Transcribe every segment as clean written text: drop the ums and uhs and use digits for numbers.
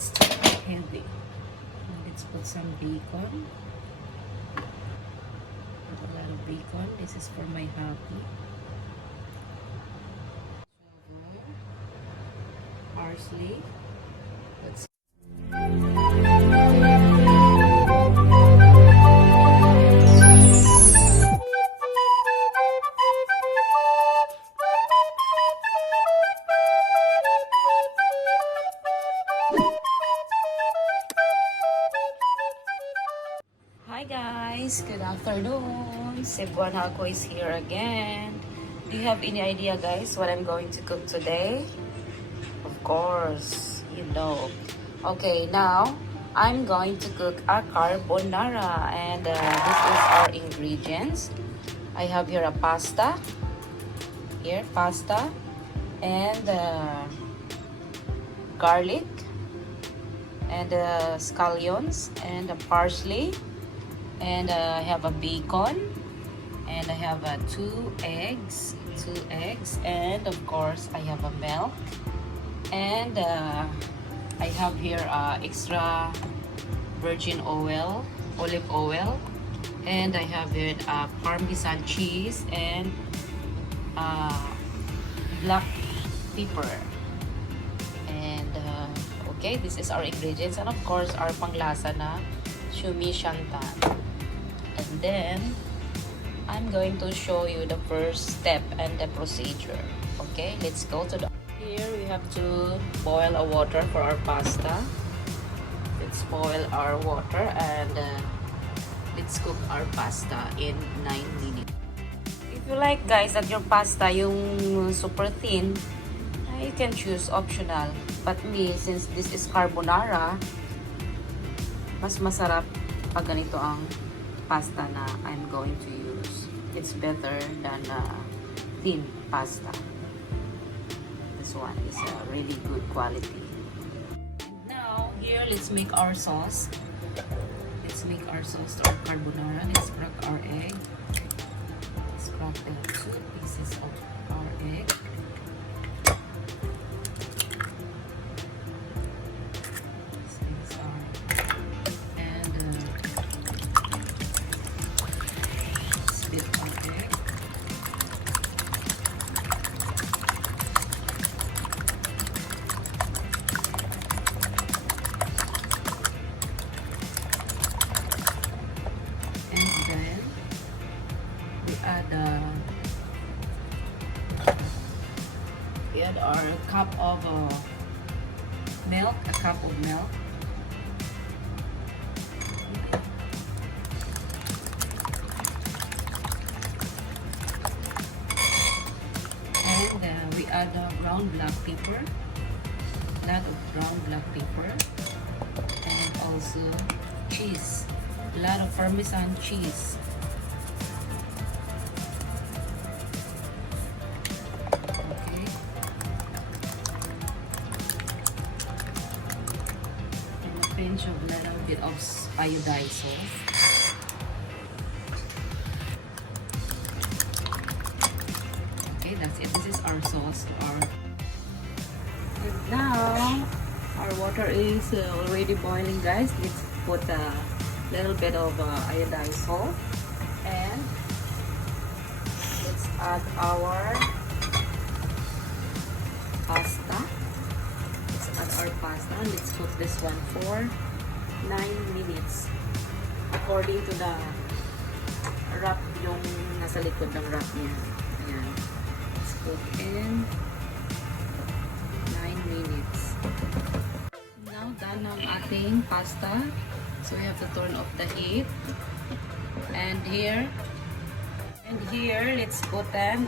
it's too heavy. Let's put some bacon. Put a lot of bacon. This is for my hubby. Parsley. Let's Hi guys, good afternoon. Cebuana is here again. Do you have any idea guys what I'm going to cook today? Of course, you know. Okay, now I'm going to cook a carbonara and this is our ingredients. I have here a pasta. Here, pasta and garlic and scallions and parsley. And I have a bacon, and I have two eggs, and of course I have a milk, and I have here extra virgin oil, olive oil, and I have here Parmesan cheese and black pepper. And okay, this is our ingredients, and of course our panglasa na shumishantan. And then I'm going to show you the first step and the procedure. Okay, let's go to the here. We have to boil a water for our pasta. Let's boil our water and let's cook our pasta in 9 minutes. If you like guys that your pasta yung super thin, you can choose optional. But me, since this is carbonara, mas masarap pag ganito ang pasta na I'm going to use. It's better than thin pasta. This one is a really good quality. Now, here, let's make our sauce. Let's make our sauce to our carbonara. Let's crack our egg. Let's crack the 2 pieces of our egg. We add our cup of milk, a cup of milk. And we add brown black pepper, a lot of brown black pepper, and also cheese, a lot of Parmesan cheese. Pinch of a little bit of iodized salt. Okay, that's it. This is our sauce to our. And now our water is already boiling, guys. Let's put a little bit of iodized salt, and let's add our pasta. Our pasta. Let's cook this one for 9 minutes according to the wrap, yung nasa likod ng wrap niya. Ayan. Let's cook in 9 minutes. Now done ang ating pasta, so we have to turn off the heat. And here let's put an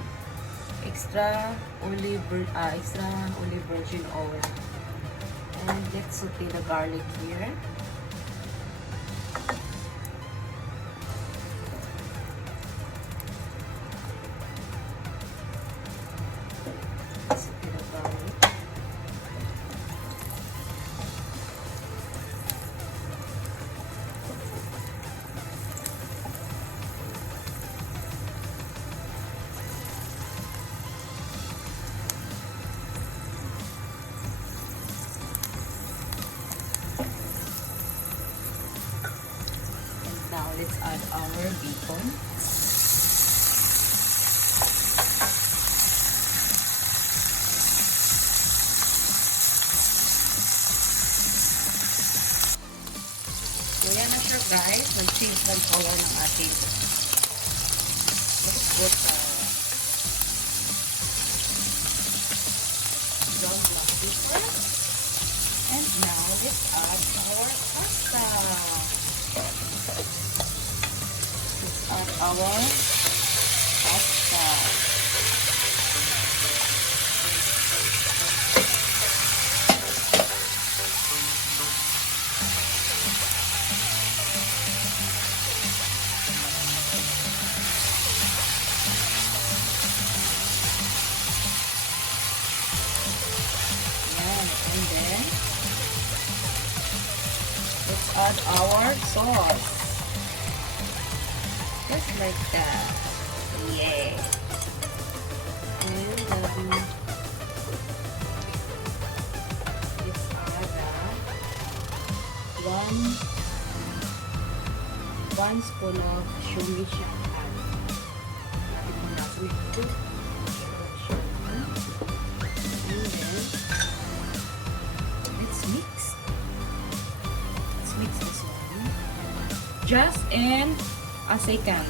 extra olive virgin oil. And let's saute the garlic here. Saute the garlic. add our bacon. So yan na siya guys. Nag-change ng color ng ating let's put brown black pepper. And now let's add our pasta. Let's add our pasta. And then let's add our sauce. Just like that. Yeah. And let's add one spoon of shumi shantan. Natin muna ito. And then let's mix this one. Just in a second.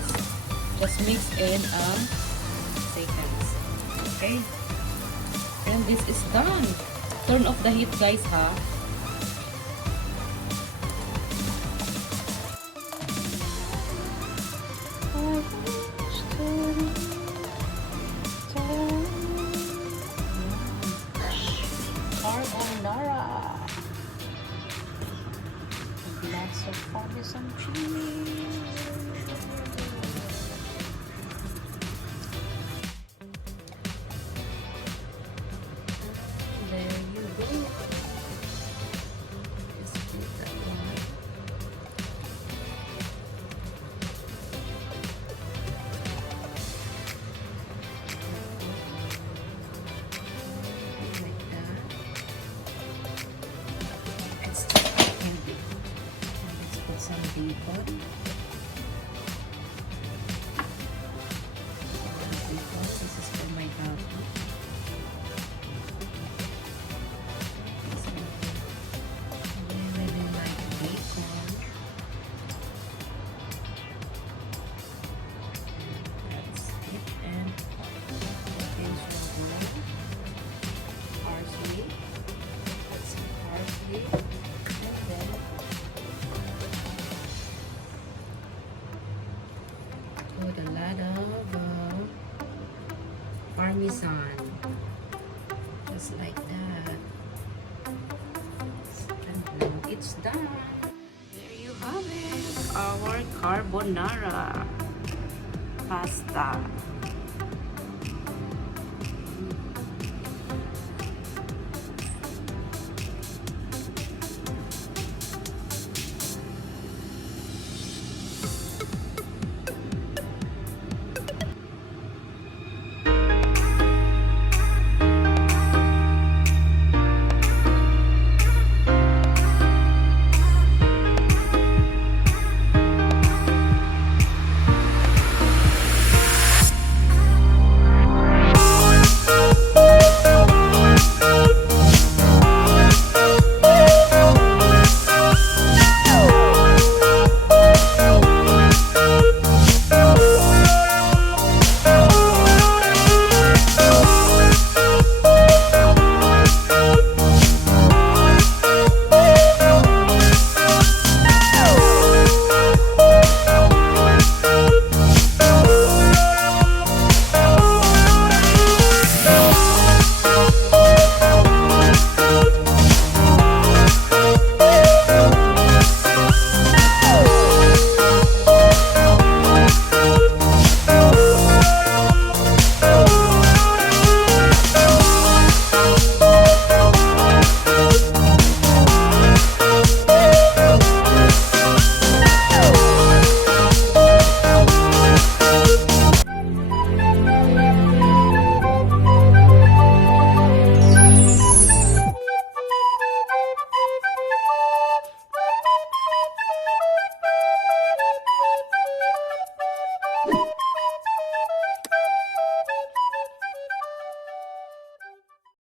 Just mix in a second. Okay? And this is done. Turn off the heat guys ha. Carbonara. Lots of Parmesan cheese. There you go. Just put that one. Like that. Let's put some bacon. This is for my dog. I really like bacon. That's it. And pinch of parsley. Put some parsley. And then put a lot of Parmesan. Just like that. And now it's done. There you have it. Our carbonara pasta.